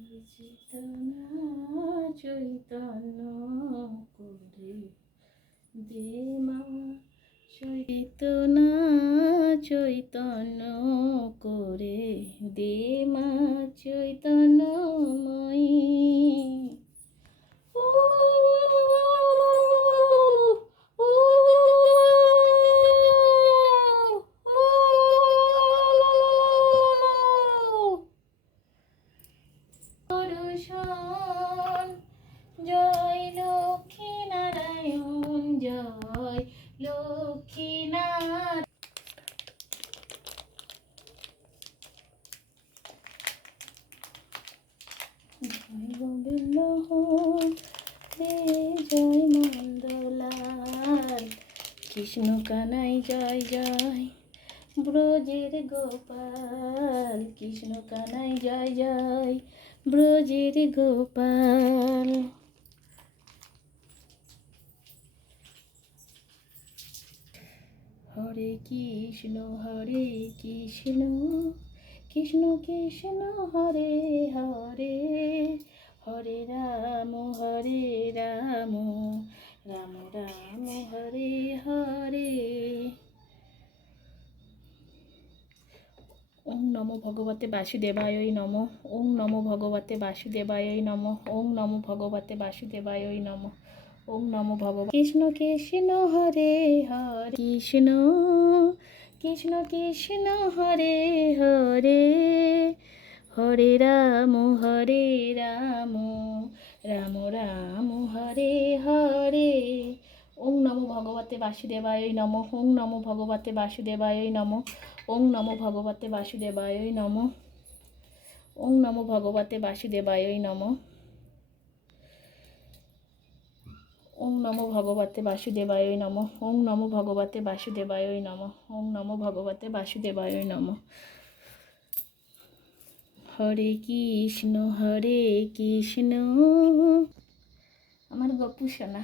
চেতনা চৈতন্য করে দে মা, চেতনা চৈতন্য করে দে মা চৈতন্যময়ী। জয় লক্ষ্মী নারায়ণ, জয় লক্ষ্মী নারায়ণ। জয় গোবিন্দ রে, জয় নন্দলাল, কৃষ্ণ কানাই জয় জয়, ব্রজের গোপাল, কৃষ্ণ কানাই জয় জয়, ব্রজের গোপাল। হরে কৃষ্ণ কৃষ্ণ কৃষ্ণ হরে হরে, হরে রাম রাম রাম হরে হরে। ওং নমো ভগবতে বাসুদেবায় নমঃ, ওং নমো ভগবতে বাসুদেবায় নমঃ, ওং নমো ভগবতে বাসুদেবায় নমঃ, ওং নমো ভগবতে। কৃষ্ণ কৃষ্ণ হরে হরে, কৃষ্ণ কৃষ্ণ কৃষ্ণ হরে হরে, হরে রাম রাম রাম হরে হরে। ওং নমো ভগবতে বাসুদেবায় নমঃ, ওং নমো ভগবতে বাসুদেবায় নমঃ, ওং নমো ভগবতে বাসুদেবায় নমঃ, ওং নমো ভগবতে বাসুদেবায় নমঃ, ওং নমো ভগবতে বাসুদেবায় নমঃ, ওং নমো ভগবতে বাসুদেবায় নমঃ, ওং নমো ভগবতে বাসুদেবায় নমঃ। হরে কৃষ্ণ আমার গপু সোনা।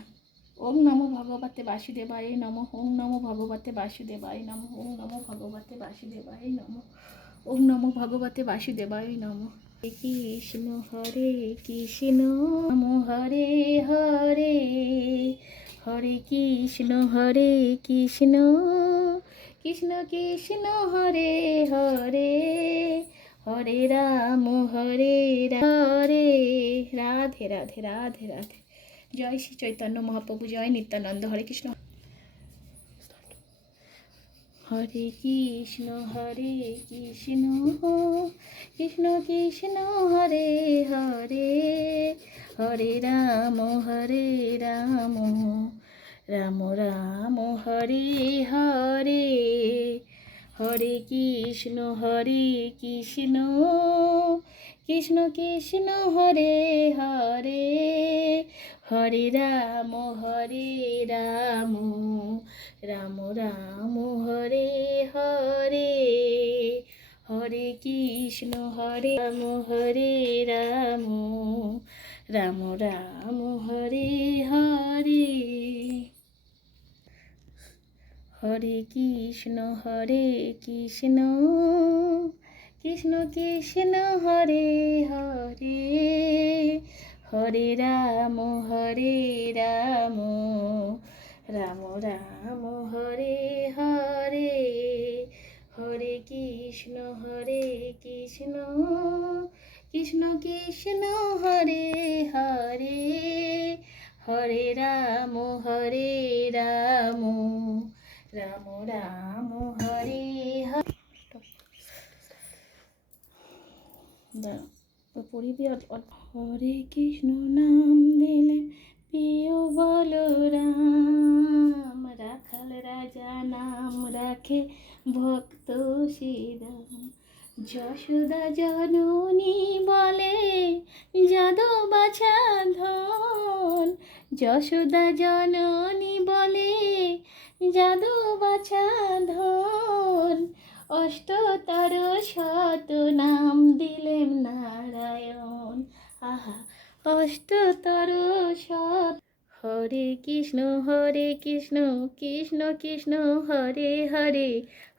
ওং নমো ভগবতে বাসুদেবায় নমঃ, ওং নমো ভগবতে বাসুদেবায় নমঃ, ওং নমো ভগবতে বাসুদেবায় নমঃ, ওং নমো ভগবতে বাসুদেবায় নমঃ। হরে কৃষ্ণ হরে হরে, হরে কৃষ্ণ কৃষ্ণ কৃষ্ণ হরে হরে, হরে রাম হরে রাধে রাধে রাধে রাধে। জয় শ্রী চৈতন্য মহাপ্রভু, জয় নিত্যানন্দ। হরে কৃষ্ণ হরে কৃষ্ণ কৃষ্ণ কৃষ্ণ হরে হরে, হরে রাম রাম রাম হরে হরে, হরে কৃষ্ণ কৃষ্ণ কৃষ্ণ হরে হরে, হরে রাম রাম রাম হরে হরে, হরে কৃষ্ণ রাম রাম রাম হরে হরে, হরে কৃষ্ণ কৃষ্ণ কৃষ্ণ হরে হরে, হরে রাম রাম রাম হরে হরে, হরে কৃষ্ণ কৃষ্ণ কৃষ্ণ হরে হরে, হরে রাম রাম রাম হরে হরে। হরে কৃষ্ণ নাম দিলেন প্রিয় বলরাম, রাখাল রাজা নাম রাখে ভক্ত শ্রীরাম। যশোদা জননী বলে যাদব বাছা ধন, যশোদা জননী বলে যাদব বাছা ধন। অষ্টতর শত নাম দিলেন নারায়ণ, আহা অষ্টতর শত। হরে কৃষ্ণ কৃষ্ণ কৃষ্ণ হরে হরে,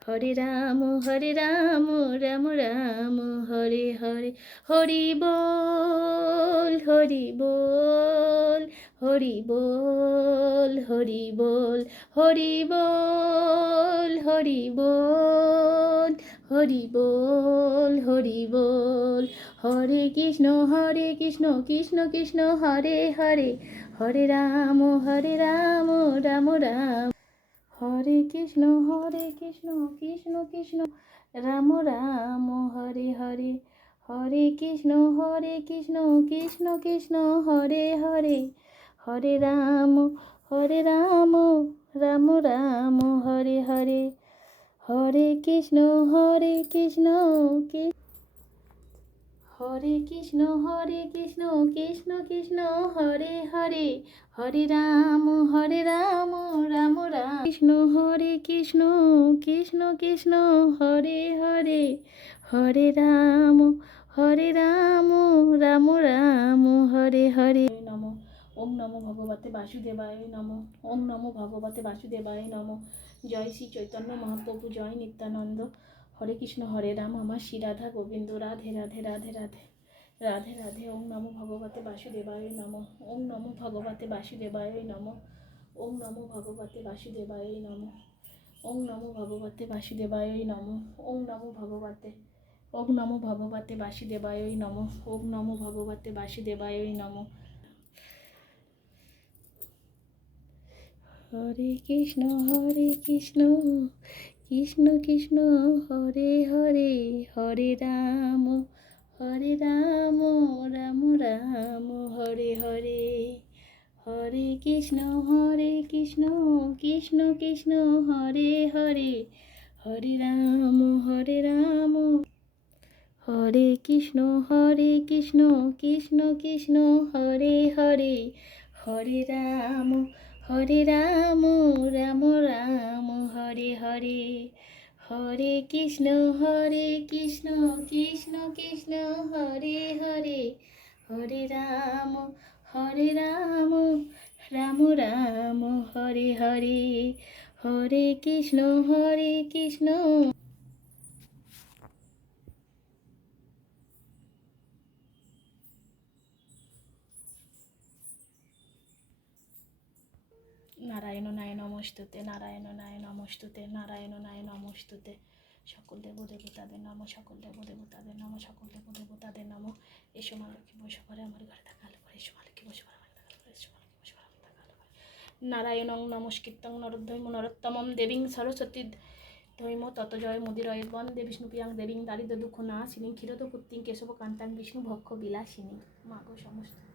হরে রাম রাম রাম হরে হরে। হরে হরি বল হরি বল হরি বল হরি বল হরি বল হরি বল হরি বল হরি বল হরে কৃষ্ণ কৃষ্ণ কৃষ্ণ হরে হরে হরে রাম রাম রাম হরে কৃষ্ণ কৃষ্ণ কৃষ্ণ রাম রাম হরে হরে হরে কৃষ্ণ কৃষ্ণ কৃষ্ণ হরে হরে হরে রাম রাম রাম হরে হরে হরে কৃষ্ণ কৃষ্ণ হরে কৃষ্ণ কৃষ্ণ কৃষ্ণ হরে হরে হরে রাম রাম রাম কৃষ্ণ কৃষ্ণ কৃষ্ণ হরে হরে হরে রাম রাম রাম হরে হরে নম ওম নমো ভগবতে বাসুদেবায় নম ওম নমো ভগবতে বাসুদেবায় নম জয় শ্রী চৈতন্য মহাপ্রভু জয় নিত্যানন্দ হরে কৃষ্ণ হরে রাম আমার শ্রী রাধা গোবিন্দ রাধে রাধে রাধে রাধে রাধে রাধে ওম নমো ভগবতে বাসুদেবায় নম ওম নমো ভগবতে বাসুদেবায় নম ওম নমো ভগবতে বাসুদেবায় নম ওম নমো ভগবতে বাসুদেবায় নম ওম নমো ভগবতে বাসুদেবায় নম ওম নমো ভগবতে বাসুদেবায় নম হরে কৃষ্ণ কৃষ্ণ কৃষ্ণ হরে হরে হরে রাম রাম রাম হরে হরে হরে কৃষ্ণ কৃষ্ণ কৃষ্ণ হরে হরে হরে রাম হরে কৃষ্ণ কৃষ্ণ কৃষ্ণ হরে হরে হরে রাম রাম রাম হরে হরে হরে কৃষ্ণ কৃষ্ণ কৃষ্ণ হরে হরে হরে রাম রাম হরে হরে হরে কৃষ্ণ নারায়ণ নায় নমস্তুতে নারায়ণ নায় নমস্তুতে নারায়ণ নায় নমস্তুতে সকল দেবতাদের নাম সকল দেবতাদের নাম সকল দেবতাদের নাম এসো মা লক্ষ্মী বসে করে আমার ঘরে থাকা আলো করে এসো মা লক্ষ্মী বসে করে আমার থাকা আলো করে এসো মা লক্ষ্মী বসে করে আমার থাকা আলো করে নারায়ণং নমস্কৃত্যং নরোদ্ধৈম নরোত্তমম দেবীং সরস্বতী ধৈম তত জয় মুদিরয় বন্দে বিষ্ণুপ্রিয়াং দেবীং দারিদ্র দুঃখ না সিনিং ক্ষীরদ পুত্রিং কেশব কান্তাং বিষ্ণু ভক্ষ বিলাসিনী মাগো সমস্ত